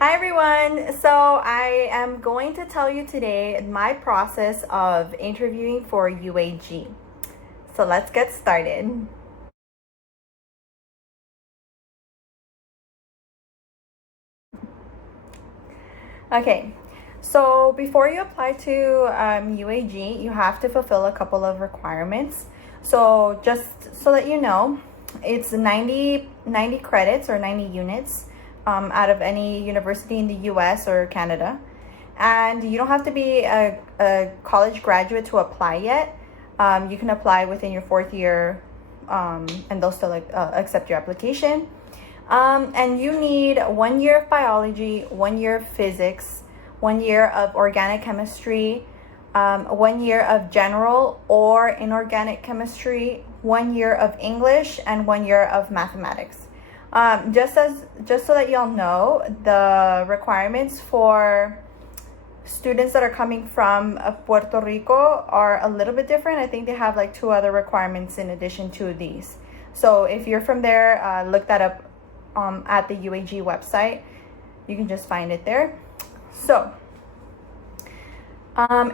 Hi everyone! So I am going to tell you today my process of interviewing for UAG. So let's get started. Okay, so before you apply to UAG, you have to fulfill a couple of requirements. So just so that you know, it's 90 credits or 90 units out of any university in the US or Canada. And you don't have to be a college graduate to apply yet. You can apply within your fourth year and they'll still accept your application. And you need 1 year of biology, 1 year of physics, 1 year of organic chemistry, 1 year of general or inorganic chemistry, 1 year of English, and 1 year of mathematics. Just so that y'all know, the requirements for students that are coming from Puerto Rico are a little bit different. I think they have like 2 other requirements in addition to these. So if you're from there, look that up at the UAG website. You can just find it there. So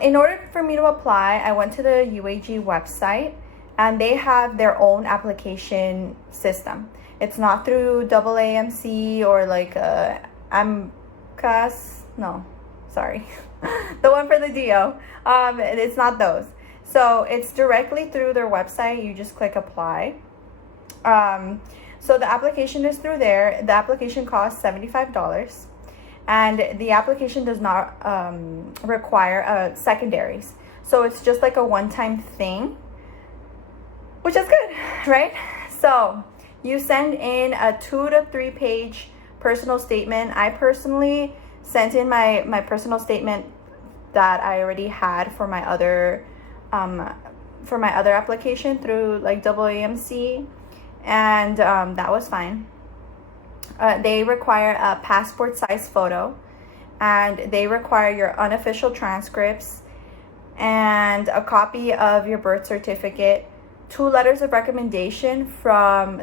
in order for me to apply, I went to the UAG website and they have their own application system. It's not through AAMC or like AMCAS. No, sorry. The one for the DO. It's not those. So it's directly through their website. You just click apply. So the application is through there. The application costs $75. And the application does not require secondaries. So it's just like a one-time thing, which is good, right? So you send in a 2 to 3 page personal statement. I personally sent in my personal statement that I already had for my other application through like AAMC, and that was fine. They require a passport size photo, and they require your unofficial transcripts and a copy of your birth certificate, 2 letters of recommendation from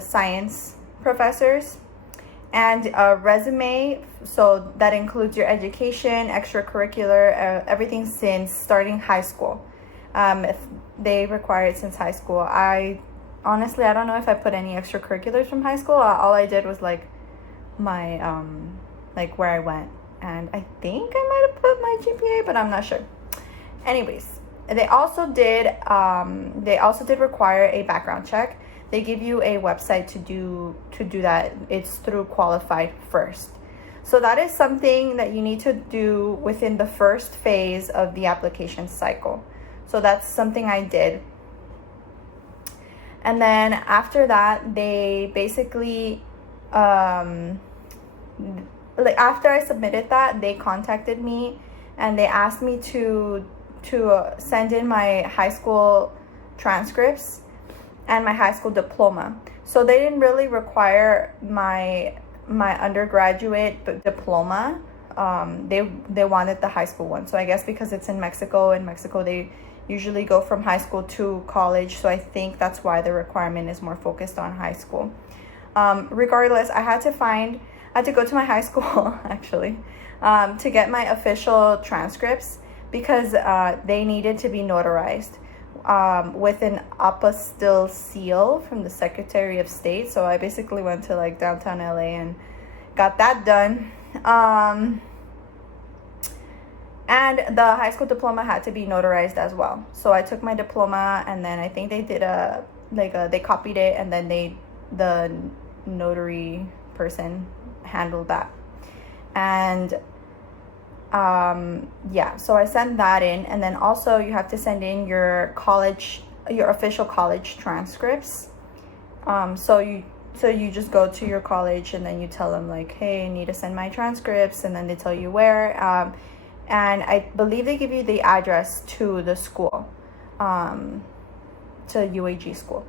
science professors, and a resume. So that includes your education, extracurricular, everything since starting high school. If they require it since high school. I don't know if I put any extracurriculars from high school. All I did was like my like where I went, and I think I might have put my GPA, but I'm not sure. Anyways, they also did require a background check. They give you a website to do that. It's through Qualified First. So that is something that you need to do within the first phase of the application cycle. So that's something I did. And then after that, they basically, like after I submitted that, they contacted me and they asked me to send in my high school transcripts and my high school diploma. So they didn't really require my undergraduate diploma. They wanted the high school one. So I guess because it's in Mexico they usually go from high school to college. So I think that's why the requirement is more focused on high school. Regardless, I had to go to my high school actually to get my official transcripts because they needed to be notarized with an apostille seal from the Secretary of State. So I basically went to like downtown LA and got that done. And the high school diploma had to be notarized as well. So I took my diploma, and then I think they did they copied it, and then the notary person handled that. And yeah, so I sent that in, and then also you have to send in your official college transcripts. So you just go to your college and then you tell them like, hey, I need to send my transcripts, and then they tell you where. And I believe they give you the address to the school, to UAG school.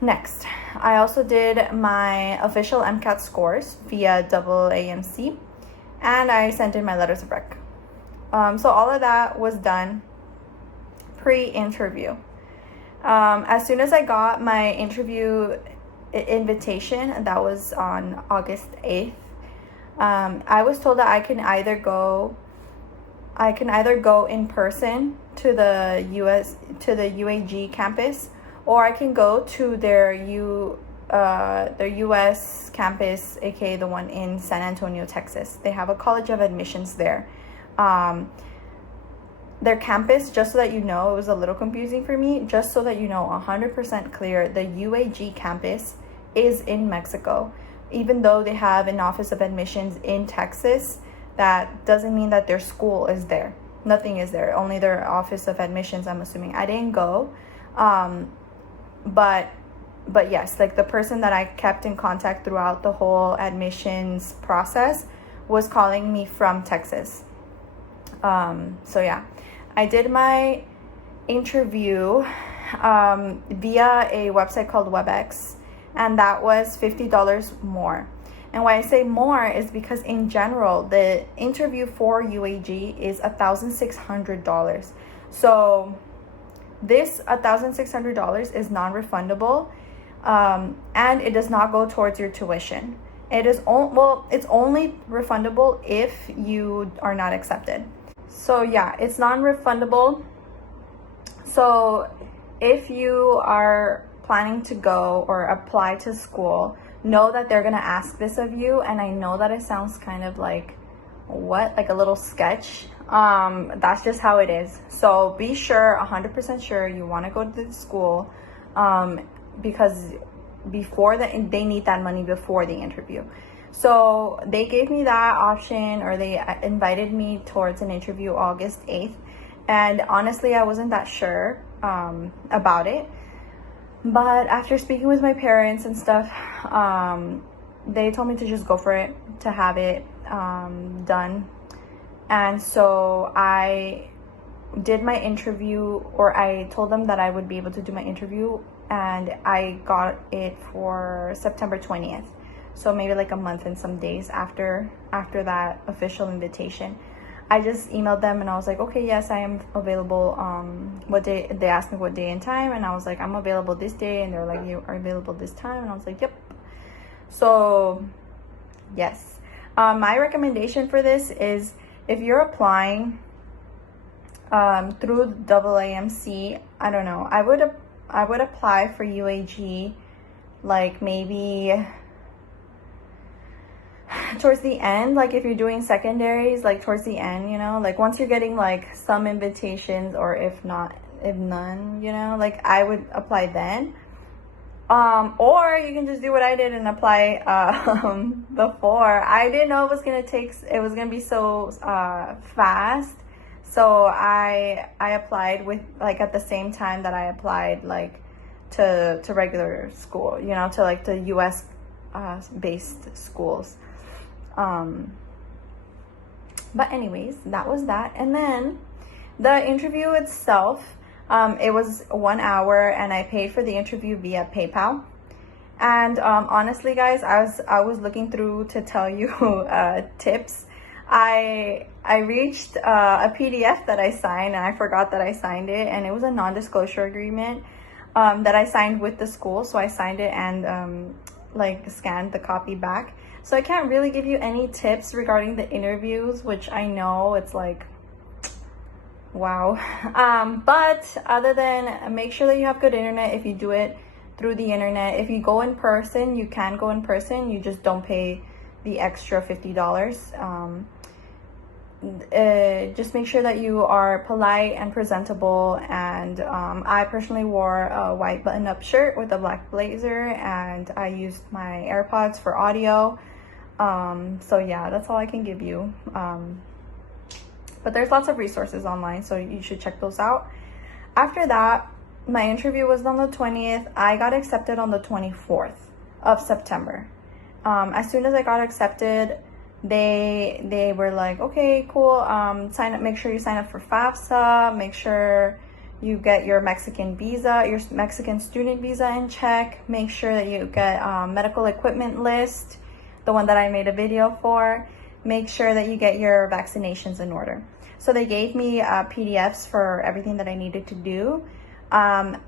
Next, I also did my official MCAT scores via AAMC, and I sent in my letters of rec. So all of that was done pre-interview. As soon as I got my interview invitation, that was on August 8th, I was told that I can either go in person to the UAG campus, or I can go to their US campus, aka the one in San Antonio, Texas. They have a college of admissions there. Their campus, just so that you know, it was a little confusing for me, just so that you know, 100% clear, the UAG campus is in Mexico. Even though they have an office of admissions in Texas, that doesn't mean that their school is there. Nothing is there, only their office of admissions, I'm assuming. I didn't go, but yes, like the person that I kept in contact throughout the whole admissions process was calling me from Texas. So yeah, I did my interview via a website called WebEx, and that was $50 more. And why I say more is because in general, the interview for UAG is $1,600. So this $1,600 is non-refundable, and it does not go towards your tuition. It's only refundable if you are not accepted. So yeah, it's non-refundable. So if you are planning to go or apply to school, know that they're gonna ask this of you. And I know that it sounds kind of like a little sketch. That's just how it is. So be sure, 100% sure, you want to go to the school, because they need that money before the interview. So they gave me that option, or they invited me towards an interview August 8th. And honestly, I wasn't that sure about it. But after speaking with my parents and stuff, they told me to just go for it, to have it done. And so I did my interview, or I told them that I would be able to do my interview, and I got it for September 20th. So maybe like a month and some days after that official invitation. I just emailed them and I was like, okay, yes, I am available. What day? They asked me what day and time, and I was like, I'm available this day. And they were like, you are available this time? And I was like, yep. So yes, my recommendation for this is, if you're applying through AAMC, I don't know, I would apply for UAG like maybe towards the end, like if you're doing secondaries, like towards the end, you know, like once you're getting like some invitations, or if none, you know, like I would apply then. Or you can just do what I did and apply before. I didn't know it was gonna be so fast. So I applied with like at the same time that I applied like to regular school, you know, to like the US based schools. But anyways, that was that. And then the interview itself, it was 1 hour, and I paid for the interview via PayPal. And honestly, guys, I was looking through to tell you tips. I reached a PDF that I signed, and I forgot that I signed it, and it was a non-disclosure agreement that I signed with the school. So I signed it and like scanned the copy back. So I can't really give you any tips regarding the interviews, which I know it's like, wow. But other than, make sure that you have good internet if you do it through the internet. If you go in person, you can go in person. You just don't pay the extra $50. Just make sure that you are polite and presentable. And I personally wore a white button-up shirt with a black blazer, and I used my AirPods for audio. So yeah, that's all I can give you. But there's lots of resources online, so you should check those out. After that, my interview was on the 20th. I got accepted on the 24th of September. As soon as I got accepted, they were like, okay, cool, sign up, make sure you sign up for FAFSA, make sure you get your Mexican visa, your Mexican student visa in check, make sure that you get medical equipment list, the one that I made a video for, make sure that you get your vaccinations in order. So they gave me PDFs for everything that I needed to do. And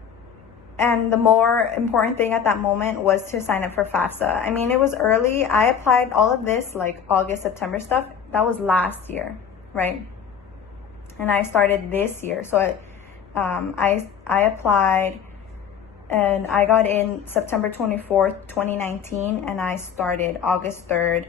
and the more important thing at that moment was to sign up for FAFSA. I mean, it was early. I applied all of this like August, September stuff. That was last year, right? And I started this year. So I applied and I got in September 24th, 2019, and I started August 3rd,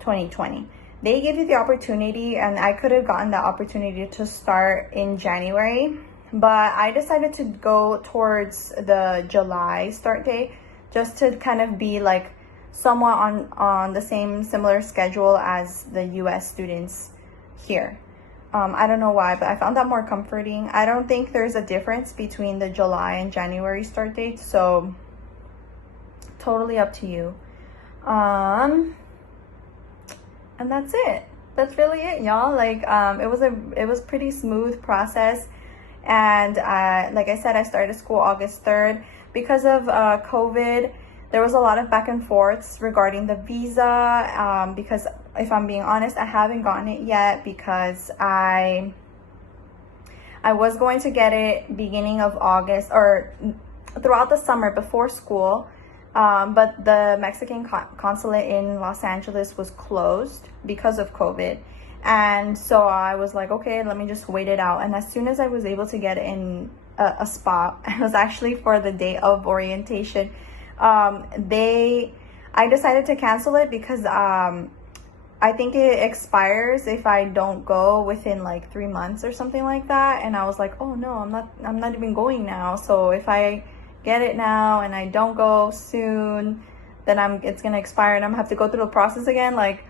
2020. They give you the opportunity, and I could have gotten the opportunity to start in January, but I decided to go towards the July start date just to kind of be like somewhat on the similar schedule as the US students here. I don't know why, but I found that more comforting. I don't think there's a difference between the July and January start dates, so totally up to you. And that's it. That's really it, y'all. Like, it was pretty smooth process. And like I said, I started school August 3rd. Because of COVID, there was a lot of back and forths regarding the visa. Because if I'm being honest, I haven't gotten it yet because I was going to get it beginning of August or throughout the summer before school. But the Mexican consulate in Los Angeles was closed because of COVID. And so I was like, okay, let me just wait it out. And as soon as I was able to get in a spot, it was actually for the day of orientation. I decided to cancel it because I think it expires if I don't go within like 3 months or something like that. And I was like, oh no, I'm not even going now. So if I get it now and I don't go soon, then it's gonna expire and I'm gonna have to go through the process again. Like,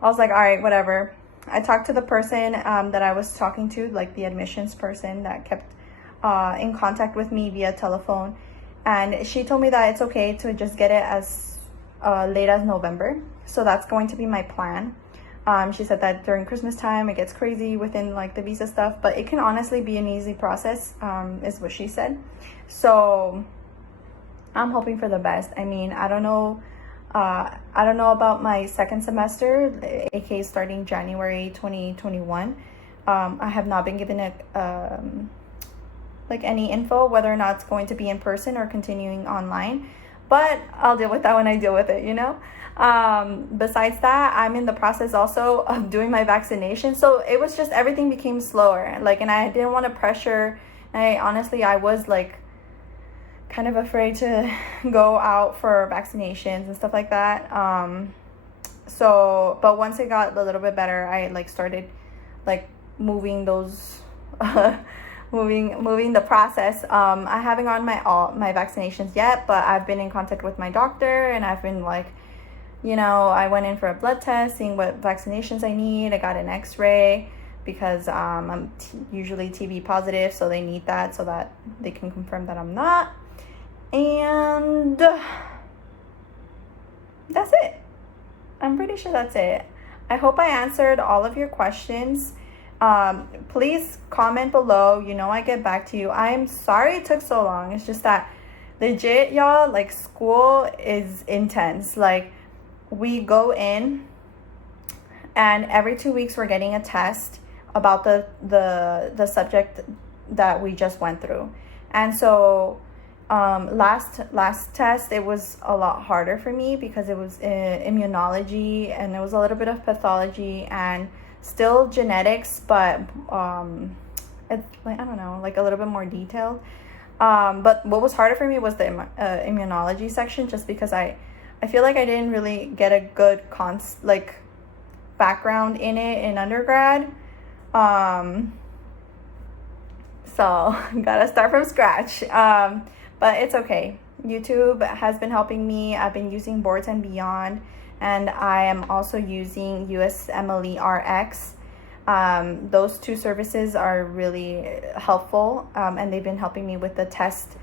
I was like, all right, whatever. I talked to the person that I was talking to, like the admissions person that kept in contact with me via telephone, and she told me that it's okay to just get it as late as November. So that's going to be my plan. She said that during Christmas time it gets crazy within like the visa stuff, but it can honestly be an easy process, is what she said. So I'm hoping for the best. I mean, I don't know about my second semester, aka starting January 2021. I have not been given like any info whether or not it's going to be in person or continuing online, but I'll deal with that when I deal with it, you know. Besides that, I'm in the process also of doing my vaccination, so it was just everything became slower, like, and I didn't want to pressure. I was like kind of afraid to go out for vaccinations and stuff like that. But once it got a little bit better, I like started like moving those moving the process. I haven't gotten my vaccinations yet, but I've been in contact with my doctor, and I've been like, you know, I went in for a blood test, seeing what vaccinations I need. I got an x-ray because I'm usually TB positive, so they need that so that they can confirm that I'm not. And that's it. I'm pretty sure that's it. I hope I answered all of your questions. Please comment below. You know, I get back to you. I'm sorry it took so long. It's just that legit, y'all, like, school is intense. Like, we go in and every 2 weeks we're getting a test about the subject that we just went through. And so last test, it was a lot harder for me because it was immunology, and it was a little bit of pathology and still genetics, but it's like, I don't know, like a little bit more detailed. But what was harder for me was the immunology section, just because I feel like I didn't really get a good background in it in undergrad. So gotta start from scratch. But it's okay. YouTube has been helping me. I've been using Boards and Beyond, and I am also using USMLE RX. Those two services are really helpful, and they've been helping me with the test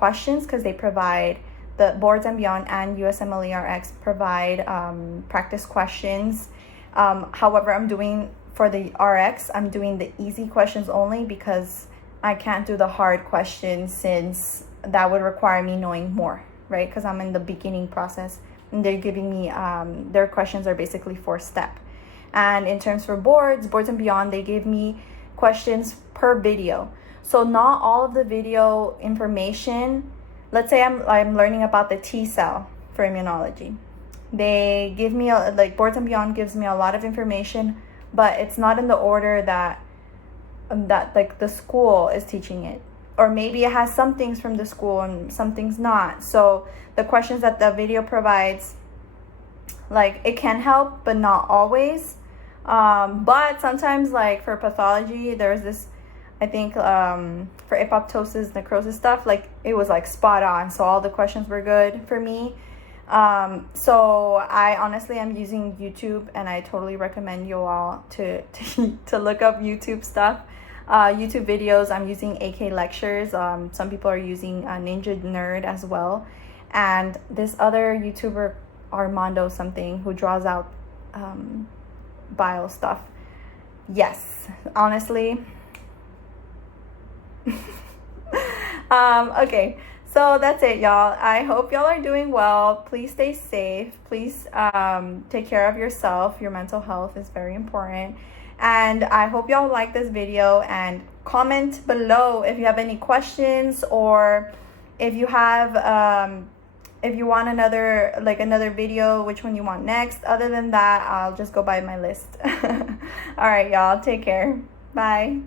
questions, because they provide, the Boards and Beyond and USMLE RX provide practice questions. However, for the RX, I'm doing the easy questions only, because I can't do the hard questions, since that would require me knowing more, right? Because I'm in the beginning process, and they're giving me, their questions are basically 4-step. And in terms for Boards and Beyond, they gave me questions per video. So not all of the video information, let's say I'm learning about the T cell for immunology. They give me like Boards and Beyond gives me a lot of information, but it's not in the order that like the school is teaching it. Or maybe it has some things from the school and some things not. So the questions that the video provides, like, it can help, but not always. But sometimes, like for pathology, there's this, I think, for apoptosis, necrosis stuff, like it was like spot on. So all the questions were good for me. So I honestly am using YouTube, and I totally recommend you all to look up YouTube stuff, YouTube videos. I'm using AK Lectures. Some people are using Ninja Nerd as well, and this other YouTuber, Armando something, who draws out bio stuff. Yes, honestly. Okay, so that's it, y'all. I hope y'all are doing well. Please stay safe. Please take care of yourself. Your mental health is very important. And I hope y'all like this video, and comment below if you have any questions, or if you have if you want another video, which one you want next. Other than that, I'll just go by my list. All right, y'all, take care. Bye.